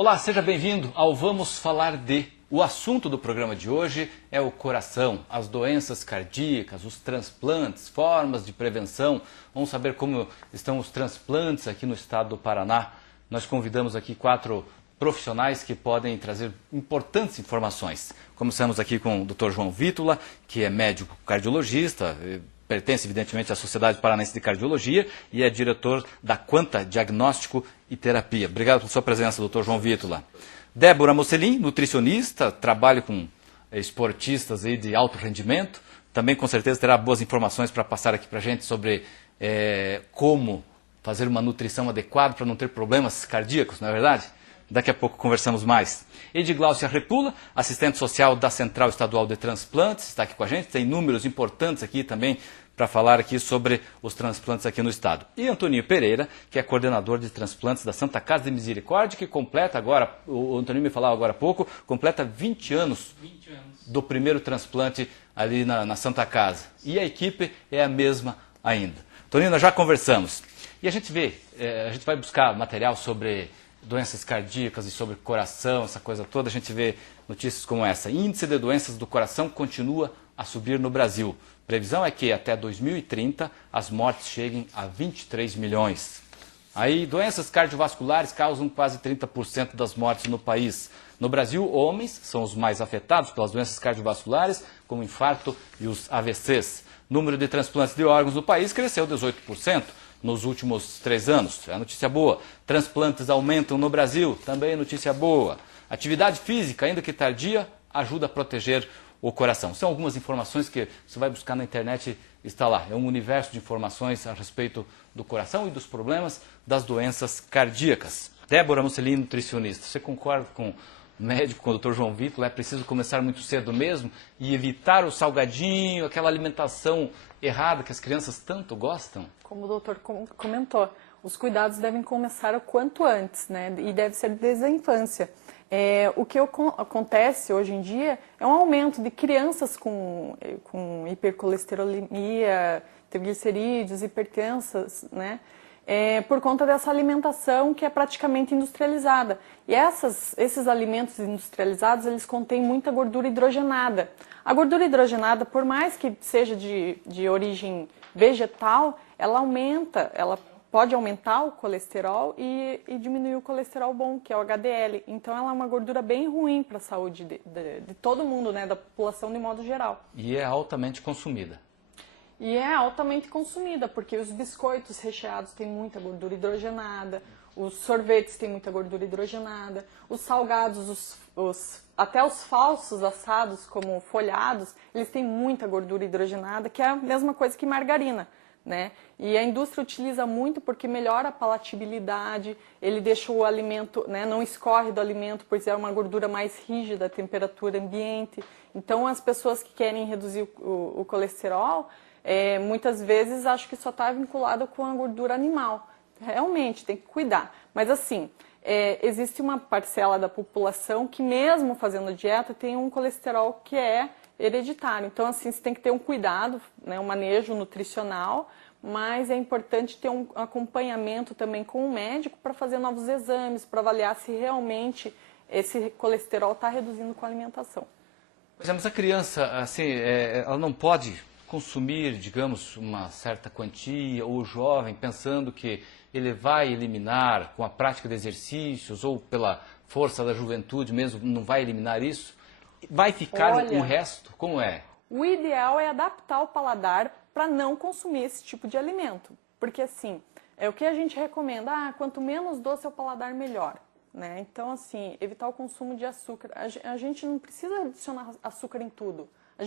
Olá, seja bem-vindo ao Vamos Falar de. O assunto do programa de hoje é o coração, as doenças cardíacas, os transplantes, formas de prevenção. Vamos saber como estão os transplantes aqui no estado do Paraná. Nós convidamos aqui 4 profissionais que podem trazer importantes informações. Começamos aqui com o Dr. João Vítula, que é médico cardiologista, pertence evidentemente à Sociedade Paranaense de Cardiologia e é diretor da Quanta Diagnóstico e Terapia. Obrigado pela sua presença, Dr. João Vítula. Débora Mocelin, nutricionista, trabalha com esportistas aí de alto rendimento. Também com certeza terá boas informações para passar aqui para a gente sobre como fazer uma nutrição adequada para não ter problemas cardíacos, não é verdade? Daqui a pouco conversamos mais. Edgláucia Repula, assistente social da Central Estadual de Transplantes, está aqui com a gente. Tem números importantes aqui também para falar aqui sobre os transplantes aqui no estado. E Antoninho Pereira, que é coordenador de transplantes da Santa Casa de Misericórdia, que completa agora, o Antoninho me falava agora há pouco, completa 20 anos do primeiro transplante ali na Santa Casa. E a equipe é a mesma ainda. Antoninho, nós já conversamos. E a gente vai buscar material sobre doenças cardíacas e sobre coração, essa coisa toda, a gente vê notícias como essa. Índice de doenças do coração continua a subir no Brasil. Previsão é que até 2030 as mortes cheguem a 23 milhões. Aí, doenças cardiovasculares causam quase 30% das mortes no país. No Brasil, homens são os mais afetados pelas doenças cardiovasculares, como o infarto e os AVCs. O número de transplantes de órgãos no país cresceu 18% nos últimos 3 anos. É notícia boa. Transplantes aumentam no Brasil, também é notícia boa. Atividade física, ainda que tardia, ajuda a proteger o coração. São algumas informações que você vai buscar na internet, está lá. É um universo de informações a respeito do coração e dos problemas das doenças cardíacas. Débora Mocelin, nutricionista, você concorda com o médico, com o Dr. João Vítula? É preciso começar muito cedo mesmo e evitar o salgadinho, aquela alimentação errada que as crianças tanto gostam? Como o doutor comentou, os cuidados devem começar o quanto antes, né? E deve ser desde a infância. O que acontece hoje em dia é um aumento de crianças com hipercolesterolemia, triglicerídeos, hipertensas, né? Por conta dessa alimentação que é praticamente industrializada. E esses alimentos industrializados, eles contêm muita gordura hidrogenada. A gordura hidrogenada, por mais que seja de origem vegetal, ela pode aumentar o colesterol e diminuir o colesterol bom, que é o HDL. Então, ela é uma gordura bem ruim para a saúde de todo mundo, né, da população de modo geral. E é altamente consumida. E é altamente consumida, porque os biscoitos recheados têm muita gordura hidrogenada, os sorvetes têm muita gordura hidrogenada, os salgados, até os falsos assados, como folhados, eles têm muita gordura hidrogenada, que é a mesma coisa que margarina, né? E a indústria utiliza muito porque melhora a palatabilidade, ele deixa o alimento, né, não escorre do alimento, pois é uma gordura mais rígida, a temperatura ambiente. Então, as pessoas que querem reduzir o colesterol, muitas vezes acho que só está vinculado com a gordura animal. Realmente, tem que cuidar. Mas assim, existe uma parcela da população que mesmo fazendo dieta tem um colesterol que é hereditário. Então assim, você tem que ter um cuidado, né, um manejo nutricional, mas é importante ter um acompanhamento também com o médico para fazer novos exames, para avaliar se realmente esse colesterol está reduzindo com a alimentação. Mas a criança, assim, ela não pode consumir, digamos, uma certa quantia, ou o jovem pensando que ele vai eliminar com a prática de exercícios ou pela força da juventude mesmo, não vai eliminar isso? Vai ficar um resto? Como é? O ideal é adaptar o paladar para não consumir esse tipo de alimento. Porque assim, é o que a gente recomenda, quanto menos doce o paladar, melhor. Né? Então assim, evitar o consumo de açúcar. A gente não precisa adicionar açúcar em tudo. A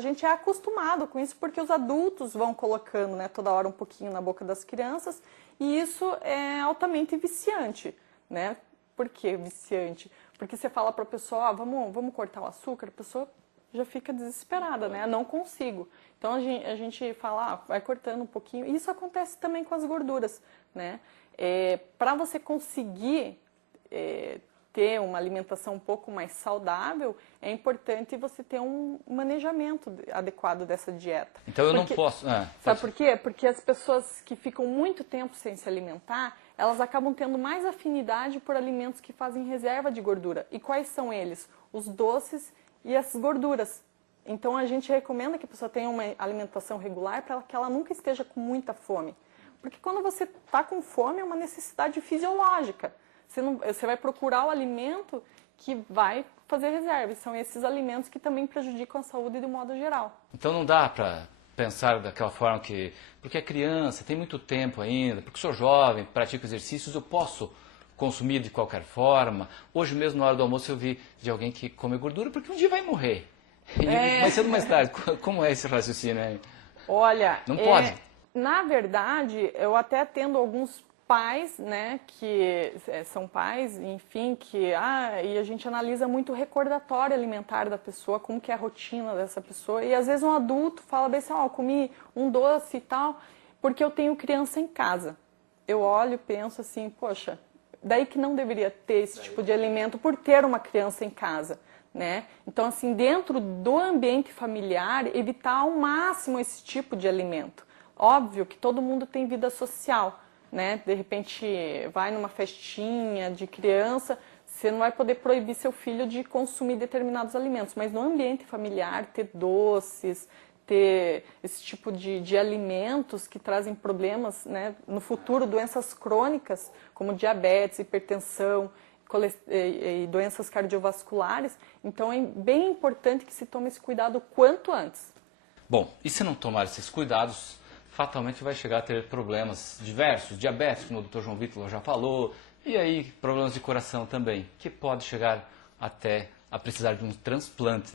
gente é acostumado com isso porque os adultos vão colocando, né, toda hora um pouquinho na boca das crianças e isso é altamente viciante, né? Por que viciante? Porque você fala para a pessoa, vamos cortar o açúcar, a pessoa já fica desesperada, né? Não consigo. Então a gente fala, vai cortando um pouquinho. E isso acontece também com as gorduras, né? Para você conseguir ter uma alimentação um pouco mais saudável, é importante você ter um manejamento adequado dessa dieta. Então eu não posso... Sabe por quê? Porque as pessoas que ficam muito tempo sem se alimentar, elas acabam tendo mais afinidade por alimentos que fazem reserva de gordura. E quais são eles? Os doces e as gorduras. Então, a gente recomenda que a pessoa tenha uma alimentação regular para que ela nunca esteja com muita fome. Porque quando você está com fome, é uma necessidade fisiológica. Você vai procurar o alimento que vai fazer reserva. E são esses alimentos que também prejudicam a saúde de um modo geral. Então não dá para pensar daquela forma que, porque é criança, tem muito tempo ainda, porque sou jovem, pratico exercícios, eu posso consumir de qualquer forma. Hoje mesmo, na hora do almoço, eu vi de alguém que come gordura porque um dia vai morrer. Mais cedo ou mais tarde. Como é esse raciocínio aí? Olha, não pode. Na verdade, eu até tendo alguns pais, né, que são pais, enfim, e a gente analisa muito o recordatório alimentar da pessoa, como que é a rotina dessa pessoa, e às vezes um adulto fala bem assim, eu comi um doce e tal, porque eu tenho criança em casa. Eu olho e penso assim, poxa, daí que não deveria ter esse tipo de alimento por ter uma criança em casa, né? Então, assim, dentro do ambiente familiar, evitar ao máximo esse tipo de alimento. Óbvio que todo mundo tem vida social, né? De repente, vai numa festinha de criança, você não vai poder proibir seu filho de consumir determinados alimentos, mas no ambiente familiar, ter doces, ter esse tipo de alimentos que trazem problemas, né? No futuro, doenças crônicas, como diabetes, hipertensão, e doenças cardiovasculares. Então, é bem importante que se tome esse cuidado quanto antes. Bom, e se não tomar esses cuidados, fatalmente vai chegar a ter problemas diversos, diabetes, como o Dr. João Vitor já falou, e aí problemas de coração também, que pode chegar até a precisar de um transplante.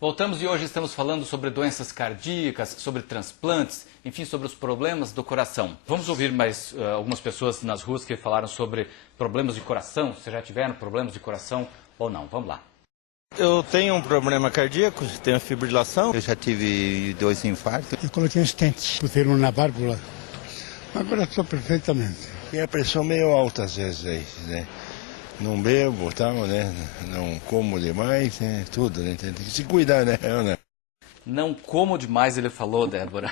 Voltamos e hoje estamos falando sobre doenças cardíacas, sobre transplantes, enfim, sobre os problemas do coração. Vamos ouvir mais algumas pessoas nas ruas que falaram sobre problemas de coração, se já tiveram problemas de coração ou não. Vamos lá. Eu tenho um problema cardíaco, tenho fibrilação. Eu já tive 2 infartos. Eu coloquei um stent, botei na válvula. Agora estou perfeitamente. E a pressão meio alta às vezes aí, né? Não bebo, tal, né? Não como demais, né? Tudo, né? Tem que se cuidar, né? Não como demais, ele falou, Débora.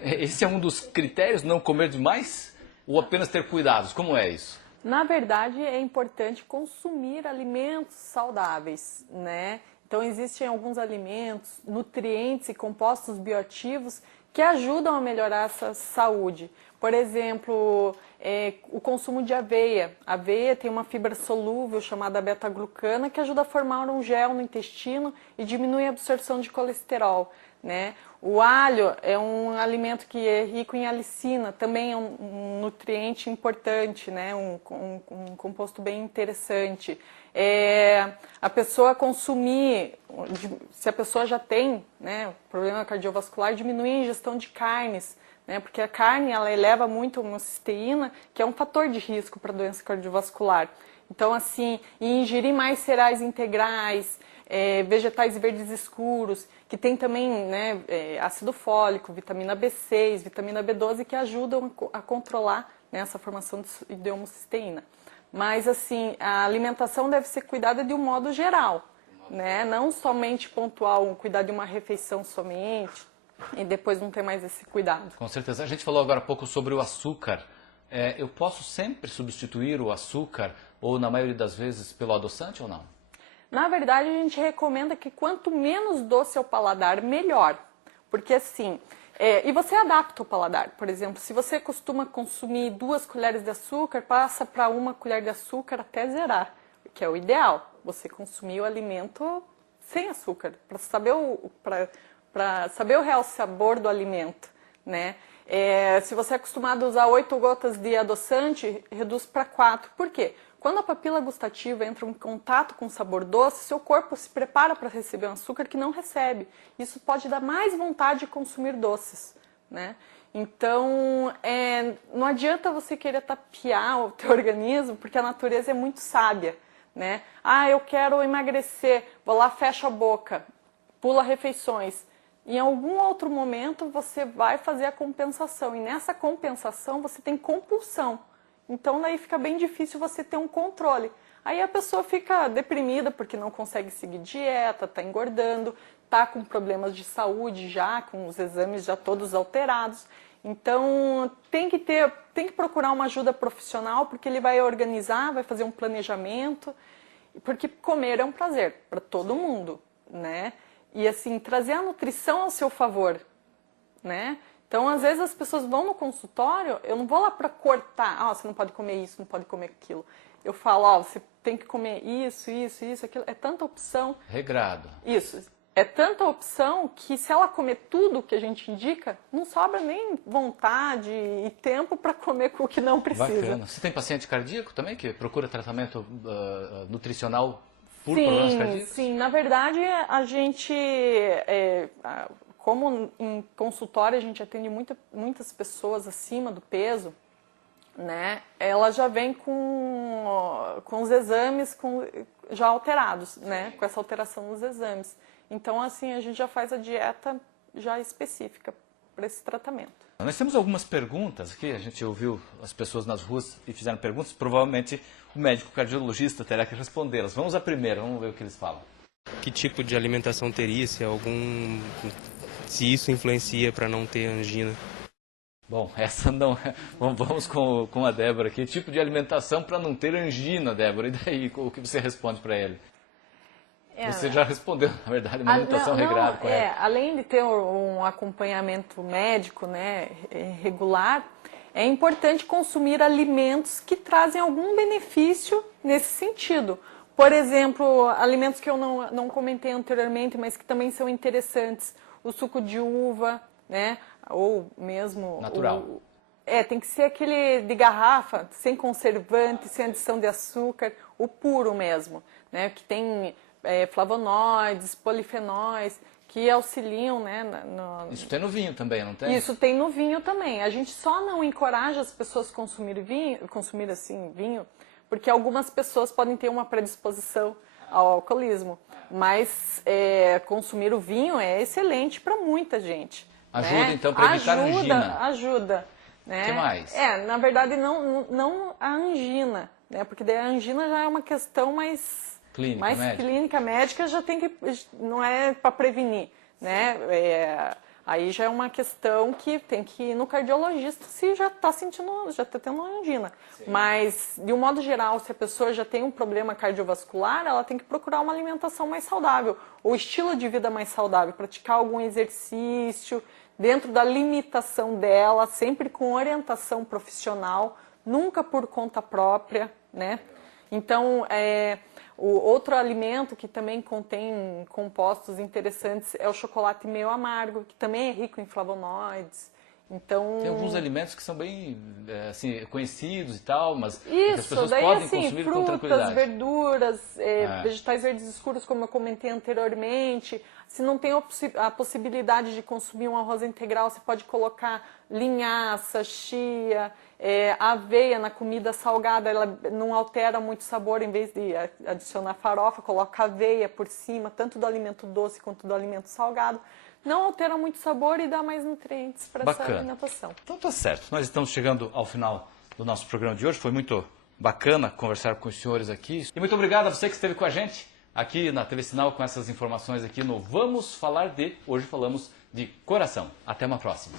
Esse é um dos critérios, não comer demais? Ou apenas ter cuidados? Como é isso? Na verdade, é importante consumir alimentos saudáveis, né? Então, existem alguns alimentos, nutrientes e compostos bioativos que ajudam a melhorar essa saúde. Por exemplo, o consumo de aveia. A aveia tem uma fibra solúvel chamada beta-glucana que ajuda a formar um gel no intestino e diminui a absorção de colesterol, né? O alho é um alimento que é rico em alicina, também é um nutriente importante, né? Um composto bem interessante. A pessoa consumir, se a pessoa já tem, né, problema cardiovascular, diminui a ingestão de carnes, né? Porque a carne ela eleva muito a homocisteína, que é um fator de risco para doença cardiovascular. Então, assim, ingerir mais cereais integrais, vegetais verdes escuros, que tem também, né, ácido fólico, vitamina B6, vitamina B12, que ajudam a controlar, né, essa formação de homocisteína. Mas, assim, a alimentação deve ser cuidada de um modo geral, né? Não somente pontual, cuidar de uma refeição somente e depois não ter mais esse cuidado. Com certeza. A gente falou agora há pouco sobre o açúcar. Eu posso sempre substituir o açúcar, ou na maioria das vezes, pelo adoçante ou não? Na verdade, a gente recomenda que quanto menos doce ao paladar, melhor. Porque assim, e você adapta o paladar. Por exemplo, se você costuma consumir 2 colheres de açúcar, passa para 1 colher de açúcar até zerar, que é o ideal. Você consumir o alimento sem açúcar, para saber o real sabor do alimento, né? Se você é acostumado a usar 8 gotas de adoçante, reduz para 4. Por quê? Quando a papila gustativa entra em contato com o sabor doce, seu corpo se prepara para receber um açúcar que não recebe. Isso pode dar mais vontade de consumir doces, né? Então, não adianta você querer tapear o teu organismo, porque a natureza é muito sábia, né? Ah, eu quero emagrecer, vou lá, fecha a boca, pula refeições. Em algum outro momento, você vai fazer a compensação. E nessa compensação, você tem compulsão. Então, daí fica bem difícil você ter um controle. Aí a pessoa fica deprimida porque não consegue seguir dieta, está engordando, está com problemas de saúde já, com os exames já todos alterados. Então tem que procurar uma ajuda profissional, porque ele vai organizar, vai fazer um planejamento, porque comer é um prazer para todo mundo, né? E assim, trazer a nutrição ao seu favor, né? Então, às vezes as pessoas vão no consultório, eu não vou lá para cortar, você não pode comer isso, não pode comer aquilo. Eu falo, você tem que comer isso, aquilo. É tanta opção. Regrado. Isso. É tanta opção que se ela comer tudo que a gente indica, não sobra nem vontade e tempo para comer o que não precisa. Bacana. Você tem paciente cardíaco também que procura tratamento nutricional por problemas cardíacos? Sim, na verdade a gente, como em consultório a gente atende muitas pessoas acima do peso, né? Ela já vem com os exames já alterados, né? Com essa alteração nos exames. Então, assim, a gente já faz a dieta já específica para esse tratamento. Nós temos algumas perguntas aqui, a gente ouviu as pessoas nas ruas e fizeram perguntas, provavelmente o médico cardiologista terá que respondê-las. Vamos à primeira, vamos ver o que eles falam. Que tipo de alimentação teria, se isso influencia para não ter angina? Bom, essa não é. Vamos com a Débora aqui. Tipo de alimentação para não ter angina, Débora. E daí, o que você responde para ele? Você já respondeu, na verdade, uma alimentação regrada, correto? Além de ter um acompanhamento médico, né, regular, é importante consumir alimentos que trazem algum benefício nesse sentido. Por exemplo, alimentos que eu não comentei anteriormente, mas que também são interessantes. O suco de uva, né? Ou mesmo... Natural. Tem que ser aquele de garrafa, sem conservante, sem adição de açúcar, o puro mesmo, né? Que tem flavonoides, polifenóis, que auxiliam, né? Isso tem no vinho também, não tem? Isso tem no vinho também. A gente só não encoraja as pessoas a consumir vinho, porque algumas pessoas podem ter uma predisposição ao alcoolismo. Mas consumir o vinho é excelente para muita gente. Ajuda, né? então, para evitar a angina. Ajuda. Né? O que mais? Na verdade, não a angina, né? Porque daí a angina já é uma questão mais clínica, médica, já tem que, não é para prevenir, né? Aí já é uma questão que tem que ir no cardiologista se já está tendo angina. Sim. Mas, de um modo geral, se a pessoa já tem um problema cardiovascular, ela tem que procurar uma alimentação mais saudável, ou estilo de vida mais saudável, praticar algum exercício dentro da limitação dela, sempre com orientação profissional, nunca por conta própria, né? Então, o outro alimento que também contém compostos interessantes é o chocolate meio amargo, que também é rico em flavonoides. Então, tem alguns alimentos que são bem assim, conhecidos e tal, mas as pessoas daí, podem assim, consumir frutas, com tranquilidade. Verduras, vegetais verdes escuros, como eu comentei anteriormente. Se não tem a possibilidade de consumir um arroz integral, você pode colocar linhaça, chia, aveia na comida salgada, ela não altera muito o sabor, em vez de adicionar farofa, coloca aveia por cima, tanto do alimento doce quanto do alimento salgado. Não altera muito o sabor e dá mais nutrientes para essa alimentação. Então tá certo, nós estamos chegando ao final do nosso programa de hoje, foi muito bacana conversar com os senhores aqui. E muito obrigado a você que esteve com a gente aqui na TV Sinal com essas informações aqui no Vamos Falar de. Hoje falamos de coração. Até uma próxima.